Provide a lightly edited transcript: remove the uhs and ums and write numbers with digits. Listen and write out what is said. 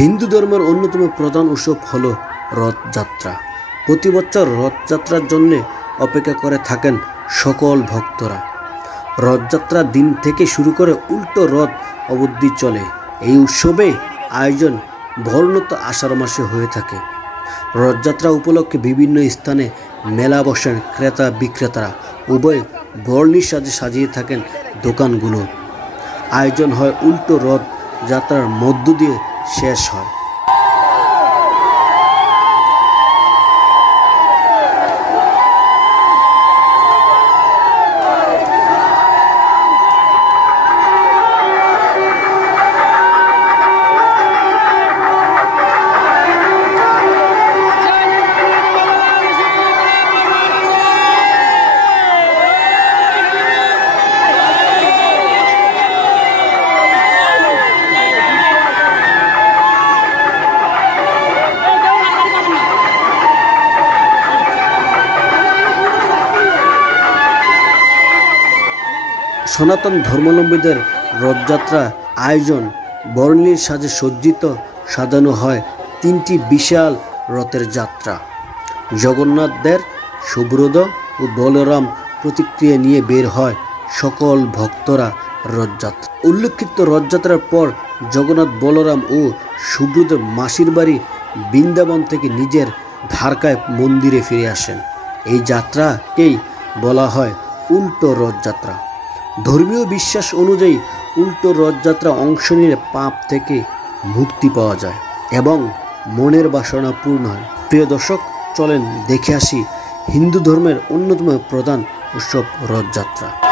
হিন্দু ধর্মের অন্যতম প্রধান উৎসব হল রথযাত্রা। প্রতি বছর রথযাত্রার জন্য অপেক্ষা করে থাকেন সকল ভক্তরা। রথযাত্রার দিন থেকে শুরু করে উল্টো রথ অবধি চলে। এই উৎসবে আয়োজন বর্ণত আষাঢ় মাসে হয়ে থাকে। রথযাত্রা উপলক্ষে বিভিন্ন স্থানে মেলা বসেন। ক্রেতা বিক্রেতারা উভয় বর্ণির সাজে সাজিয়ে থাকেন দোকানগুলো। আয়োজন হয় উল্টো রথ যাত্রার মধ্য দিয়ে শেষ হয়। সনাতন ধর্মাবলম্বীদের রথযাত্রা আয়োজন বর্ণিল সাজে সজ্জিত সাজানো হয় তিনটি বিশাল রথের যাত্রা। জগন্নাথদের সুব্রত ও বলরাম প্রতিক্রিয়া নিয়ে বের হয় সকল ভক্তরা রথযাত্রা। উল্লেখিত রথযাত্রার পর জগন্নাথ বলরাম ও সুব্রত মাসির বাড়ি বৃন্দাবন থেকে নিজের দ্বারকায় মন্দিরে ফিরে আসেন। এই যাত্রাকেই বলা হয় উল্টো রথযাত্রা। ধর্মীয় বিশ্বাস অনুযায়ী উল্টো রথযাত্রা অংশ নিলে পাপ থেকে মুক্তি পাওয়া যায় এবং মনের বাসনা পূর্ণ হয়। প্রিয় দর্শক, চলেন দেখে আসি হিন্দু ধর্মের অন্যতম প্রধান উৎসব রথযাত্রা।